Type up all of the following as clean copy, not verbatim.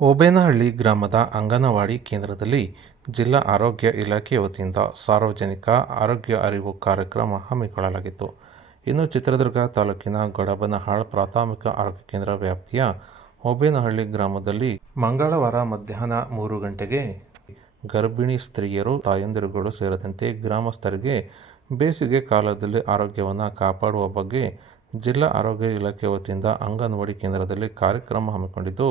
ಓಬೇನಹಳ್ಳಿ ಗ್ರಾಮದ ಅಂಗನವಾಡಿ ಕೇಂದ್ರದಲ್ಲಿ ಜಿಲ್ಲಾ ಆರೋಗ್ಯ ಇಲಾಖೆ ವತಿಯಿಂದ ಸಾರ್ವಜನಿಕ ಆರೋಗ್ಯ ಅರಿವು ಕಾರ್ಯಕ್ರಮ ಹಮ್ಮಿಕೊಳ್ಳಲಾಗಿತ್ತು. ಇನ್ನು ಚಿತ್ರದುರ್ಗ ತಾಲೂಕಿನ ಗೊಡಬನಹಾಳ್ ಪ್ರಾಥಮಿಕ ಆರೋಗ್ಯ ಕೇಂದ್ರ ವ್ಯಾಪ್ತಿಯ ಓಬೇನಹಳ್ಳಿ ಗ್ರಾಮದಲ್ಲಿ ಮಂಗಳವಾರ ಮಧ್ಯಾಹ್ನ 3 ಗಂಟೆಗೆ ಗರ್ಭಿಣಿ ಸ್ತ್ರೀಯರು, ತಾಯಂದಿರುಗಳು ಸೇರಿದಂತೆ ಗ್ರಾಮಸ್ಥರಿಗೆ ಬೇಸಿಗೆ ಕಾಲದಲ್ಲಿ ಆರೋಗ್ಯವನ್ನು ಕಾಪಾಡುವ ಬಗ್ಗೆ ಜಿಲ್ಲಾ ಆರೋಗ್ಯ ಇಲಾಖೆ ವತಿಯಿಂದ ಅಂಗನವಾಡಿ ಕೇಂದ್ರದಲ್ಲಿ ಕಾರ್ಯಕ್ರಮ ಹಮ್ಮಿಕೊಂಡಿದ್ದು,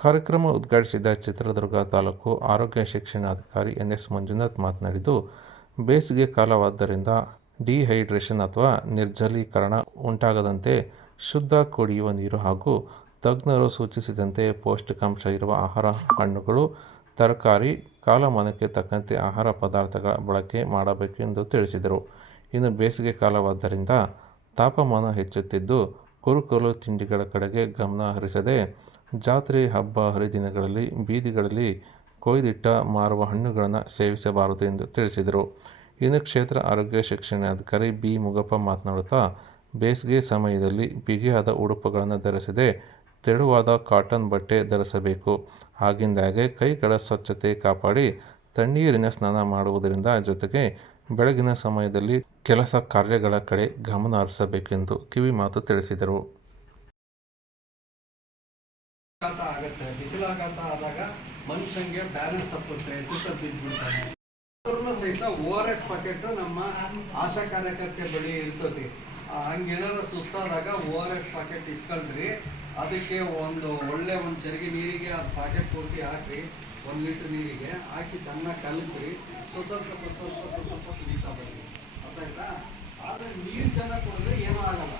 ಕಾರ್ಯಕ್ರಮ ಉದ್ಘಾಟಿಸಿದ ಚಿತ್ರದುರ್ಗ ತಾಲೂಕು ಆರೋಗ್ಯ ಶಿಕ್ಷಣಾಧಿಕಾರಿ ಎನ್.ಎಸ್. ಮಂಜುನಾಥ್ ಮಾತನಾಡಿದ್ದು, ಬೇಸಿಗೆ ಕಾಲವಾದ್ದರಿಂದ ಡಿಹೈಡ್ರೇಷನ್ ಅಥವಾ ನಿರ್ಜಲೀಕರಣ ಉಂಟಾಗದಂತೆ ಶುದ್ಧ ಕುಡಿಯುವ ನೀರು ಹಾಗೂ ತಜ್ಞರು ಸೂಚಿಸಿದಂತೆ ಪೌಷ್ಟಿಕಾಂಶ ಇರುವ ಆಹಾರ, ಹಣ್ಣುಗಳು, ತರಕಾರಿ, ಕಾಲಮಾನಕ್ಕೆ ತಕ್ಕಂತೆ ಆಹಾರ ಪದಾರ್ಥಗಳ ಬಳಕೆ ಮಾಡಬೇಕು ಎಂದು ತಿಳಿಸಿದರು. ಇನ್ನು ಬೇಸಿಗೆ ಕಾಲವಾದ್ದರಿಂದ ತಾಪಮಾನ ಹೆಚ್ಚುತ್ತಿದ್ದು, ಕುರುಕಲು ತಿಂಡಿಗಳ ಕಡೆಗೆ ಗಮನ ಹರಿಸದೆ ಜಾತ್ರೆ, ಹಬ್ಬ ಹರಿದಿನಗಳಲ್ಲಿ ಬೀದಿಗಳಲ್ಲಿ ಕೊಯ್ದಿಟ್ಟ ಮಾರುವ ಹಣ್ಣುಗಳನ್ನು ಸೇವಿಸಬಾರದು ಎಂದು ತಿಳಿಸಿದರು. ಇನ್ನು ಕ್ಷೇತ್ರ ಆರೋಗ್ಯ ಶಿಕ್ಷಣಾಧಿಕಾರಿ ಬಿ. ಮುಗಪ್ಪ ಮಾತನಾಡುತ್ತಾ, ಬೇಸಿಗೆ ಸಮಯದಲ್ಲಿ ಬಿಗಿಯಾದ ಉಡುಪುಗಳನ್ನು ಧರಿಸದೆ ತೆಳುವಾದ ಕಾಟನ್ ಬಟ್ಟೆ ಧರಿಸಬೇಕು. ಆಗಿಂದಾಗ್ಗೆ ಕೈಗಳ ಸ್ವಚ್ಛತೆ ಕಾಪಾಡಿ ತಣ್ಣೀರಿನ ಸ್ನಾನ ಮಾಡುವುದರಿಂದ ಜೊತೆಗೆ ಬೆಳಗಿನ ಸಮಯದಲ್ಲಿ ಕೆಲಸ ಕಾರ್ಯಗಳ ಕಡೆ ಗಮನ ಹರಿಸಬೇಕೆಂದು ಕಿವಿಮಾತು ತಿಳಿಸಿದರು. ಆಗುತ್ತೆ ಬಿಸಿಲಾಘಾತ ಆದಾಗ ಮನುಷ್ಯಂಗೆ ಬ್ಯಾಲೆನ್ಸ್ ತಪ್ಪುತ್ತೆ, ಚಿತ್ತ ಬಿದ್ದುಬಿಡ್ತಾನೆ. ಸಹಿತ ORS ಪಾಕೆಟ್ ನಮ್ಮ ಆಶಾ ಕಾರ್ಯಕರ್ತೆ ಬಳಿ ಇರ್ತತಿ. ಹಂಗೇನಾರ ಸುಸ್ತಾದಾಗ ORS ಪಾಕೆಟ್ ಇಸ್ಕೊಳ್ರಿ. ಅದಕ್ಕೆ ಒಂದು ಚರಿಗೆ ನೀರಿಗೆ ಆ ಪಾಕೆಟ್ ಪೂರ್ತಿ ಹಾಕಿ 1 ಲೀಟರ್ ನೀರಿಗೆ ಹಾಕಿ ಚೆನ್ನಾಗಿ ಕಲಕ್ರಿ. ಸ್ವಲ್ಪ ಕುಡಿತಾ ಬನ್ನಿ. ಅರ್ಥ ಆದರೆ ನೀರು ಚೆನ್ನಾಗಿ ಕುಡಿದ್ರೆ ಏನೂ ಆಗಲ್ಲ,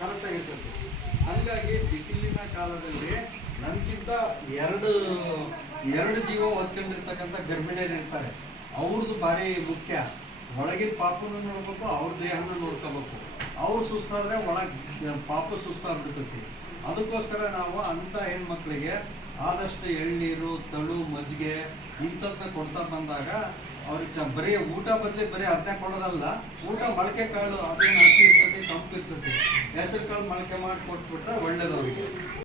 ಕರೆಕ್ಟಾಗಿರ್ತದೆ. ಹಾಗಾಗಿ ಬಿಸಿಲಿನ ಕಾಲದಲ್ಲಿ ನಮಗಿಂತ ಎರಡು ಜೀವ ಹೊತ್ಕೊಂಡಿರ್ತಕ್ಕಂಥ ಗರ್ಭಿಣಿಯರು ಇರ್ತಾರೆ. ಅವ್ರದ್ದು ಭಾರಿ ಮುಖ್ಯ. ಒಳಗಿನ ಪಾಪನ್ನು ನೋಡ್ಬೇಕು, ಅವ್ರ ದೇಹನ ನೋಡ್ಕೋಬೇಕು. ಅವ್ರು ಸುಸ್ತಾದ್ರೆ ಒಳಗೆ ಪಾಪ ಸುಸ್ತಾಗ್ಬಿಡ್ತೈತಿ. ಅದಕ್ಕೋಸ್ಕರ ನಾವು ಅಂಥ ಹೆಣ್ಮಕ್ಳಿಗೆ ಆದಷ್ಟು ಎಳ್ನೀರು, ತಳು, ಮಜ್ಜಿಗೆ ಇಂಥದ್ದು ಕೊಡ್ತಾ ಬಂದಾಗ ಅವ್ರಿಗೆ ಬರೀ ಊಟ ಬದಲಿ ಬರೀ ಅರ್ಧ ಕೊಡೋದಲ್ಲ, ಊಟ ಮೊಳಕೆ ಕಾಳು ಅದೇನು ಹಸಿ ಇರ್ತೈತಿ, ತಂಪು ಇರ್ತೈತಿ, ಹೆಸರು ಕಾಳು ಮೊಳಕೆ ಮಾಡಿ ಕೊಟ್ಬಿಟ್ರೆ ಒಳ್ಳೇದು ಅವ್ರಿಗೆ.